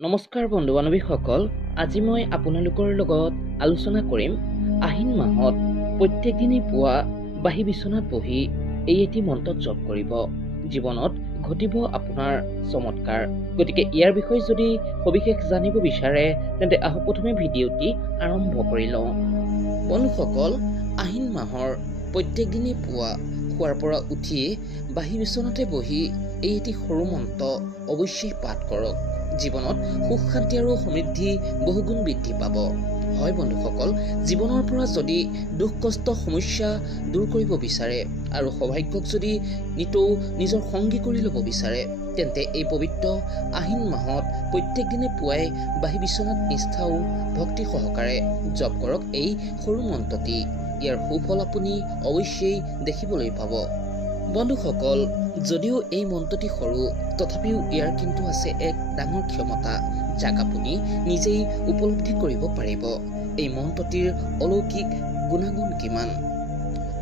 নমস্কাৰ বন্ধু বান্ধৱীসকল, আজি মই আপোনালোকৰ লগত আলোচনা কৰিম আহিন মাহত প্ৰত্যেক দিনেই পুৱা বাহি বিচনাত বহি এই এটি মন্ত্ৰত জপ কৰিব। জীৱনত ঘটিব আপোনাৰ চমৎকাৰ। গতিকে ইয়াৰ বিষয়ে যদি সবিশেষ জানিব বিচাৰে তেন্তে আহক প্ৰথমে ভিডিঅ'টি আৰম্ভ কৰি লওঁ। বন্ধুসকল, আহিন মাহৰ প্ৰত্যেক দিনেই পুৱা শুৱাৰ পৰা উঠি বাহি বিচনাতে বহি এই এটি সৰু মন্ত্ৰ অৱশ্যেই পাঠ কৰক। জীৱনত সুখ শান্তি আৰু সমৃদ্ধি বহুগুণ বৃদ্ধি পাব। হয় বন্ধুসকল, জীৱনৰ পৰা যদি দুখ কষ্ট সমস্যা দূৰ কৰিব বিচাৰে আৰু সৌভাগ্যক যদি নিতৌ নিজৰ সংগী কৰি ল'ব বিচাৰে তেন্তে এই পবিত্ৰ আহিন মাহত প্ৰত্যেক দিনে পুৱাই বাহি বিচনাত নিষ্ঠা আৰু ভক্তি সহকাৰে জপ কৰক এই সৰু মন্ত্ৰটি। ইয়াৰ সুফল আপুনি অৱশ্যেই দেখিবলৈ পাব। বন্ধুসকল, যদিও এই মন্ত্ৰটি সৰু তথাপিও ইয়াৰ কিন্তু আছে এক ডাঙৰ ক্ষমতা, যাক আপুনি নিজেই উপলব্ধি কৰিব পাৰিব। এই মন্ত্ৰটিৰ অলৌকিক গুণাগুণ কিমান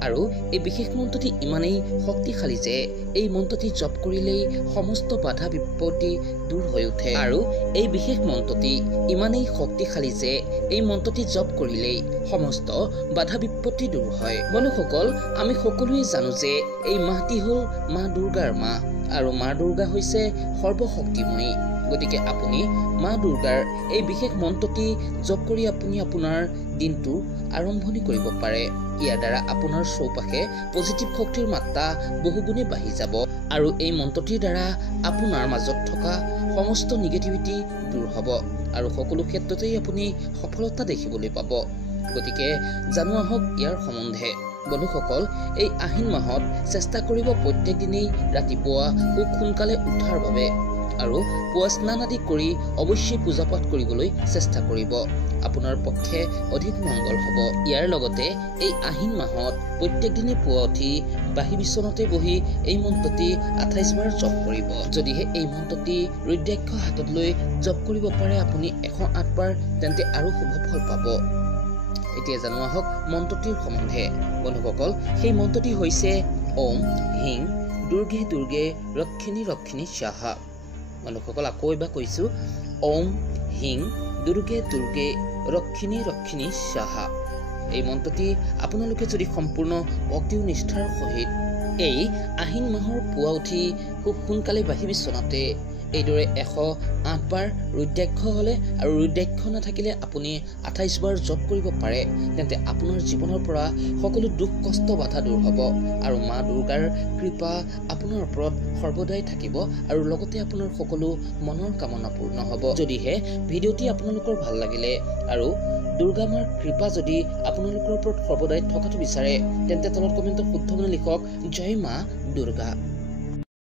আৰু এই বিশেষ মন্ত্ৰটি ইমানেই শক্তিশালী যে এই মন্ত্ৰটি জপ কৰিলেই সমস্ত বাধা বিপত্তি দূৰ হৈ উঠে। আৰু এই বিশেষ মন্ত্ৰটি ইমানেই শক্তিশালী যে এই মন্ত্ৰটি জপ কৰিলেই সমস্ত বাধা বিপত্তি দূৰ হয়। বন্ধুসকল, আমি সকলোৱে জানো যে এই মাহটি হ'ল মা দুৰ্গাৰ মাহ আৰু মা দুৰ্গা হৈছে সৰ্বশক্তিময়ী। গতিকে আপুনি মা দুৰ্গাৰ এই বিশেষ মন্ত্ৰটি জপ কৰি আপুনি আপোনাৰ দিনটো আৰম্ভণি কৰিব পাৰে। ইয়াৰ দ্বাৰা আপোনাৰ চৌপাশে পজিটিভ শক্তিৰ মাত্ৰা বহুগুণে বাঢ়ি যাব আৰু এই মন্ত্ৰটিৰ দ্বাৰা আপোনাৰ মাজত থকা সমস্ত নিগেটিভিটি দূৰ হ'ব আৰু সকলো ক্ষেত্ৰতেই আপুনি সফলতা দেখিবলৈ পাব। গতিকে জানো আহক ইয়াৰ সম্বন্ধে। বন্ধুসকল, এই আহিন মাহত চেষ্টা কৰিব প্ৰত্যেক দিনেই ৰাতিপুৱা খুব সোনকালে উঠাৰ বাবে আৰু পুৱা স্নান আদি কৰি অৱশ্যেই পূজা পাঠ কৰিবলৈ চেষ্টা কৰিব। আপোনাৰ পক্ষে অধিক মংগল হ'ব। ইয়াৰ লগতে এই আহিন মাহত প্ৰত্যেক দিনে পুৱা উঠি বাহি বিচনাতে বহি এই মন্ত্ৰটি 28 বাৰ জপ কৰিব। যদিহে এই মন্ত্ৰটি ৰুদ্ৰাক্ষ হাতত লৈ জপ কৰিব পাৰে আপুনি 108 বাৰ, তেন্তে আৰু শুভ ফল পাব। এতিয়া জানো আহক মন্ত্ৰটিৰ সম্বন্ধে। বন্ধুসকল, সেই মন্ত্ৰটি হৈছে ওম হিং দুৰ্গে দুৰ্গে ৰক্ষিণী ৰক্ষিণী স্বাহা। বন্ধুসকল, আকৌ এবাৰ কৈছো, ওম হিং দুৰ্গে দুৰ্গে ৰক্ষিণী ৰক্ষিণী স্বাহা। এই মন্ত্ৰটি আপোনালোকে যদি সম্পূৰ্ণ ভক্তি আৰু নিষ্ঠাৰ সহিত এই আহিন মাহৰ পুৱা উঠি খুব সোনকালে বাহি বিচনাতে এইদৰে 108 বাৰ ৰুদ্ৰাক্ষ হ'লে আৰু ৰুদ্ৰাক্ষ নাথাকিলে আপুনি 28 বাৰ জপ কৰিব পাৰে, তেন্তে আপোনাৰ জীৱনৰ পৰা সকলো দুখ কষ্ট বাধা দূৰ হ'ব আৰু মা দুৰ্গাৰ কৃপা আপোনাৰ ওপৰত সৰ্বদাই থাকিব আৰু লগতে আপোনাৰ সকলো মনৰ কামনা পূৰ্ণ হ'ব। যদিহে ভিডিঅ'টি আপোনালোকৰ ভাল লাগিলে আৰু দুৰ্গা মাৰ কৃপা যদি আপোনালোকৰ ওপৰত সৰ্বদাই থকাটো বিচাৰে তেন্তে তলত কমেণ্টত শুদ্ধ মানে লিখক, জয় মা দুৰ্গা।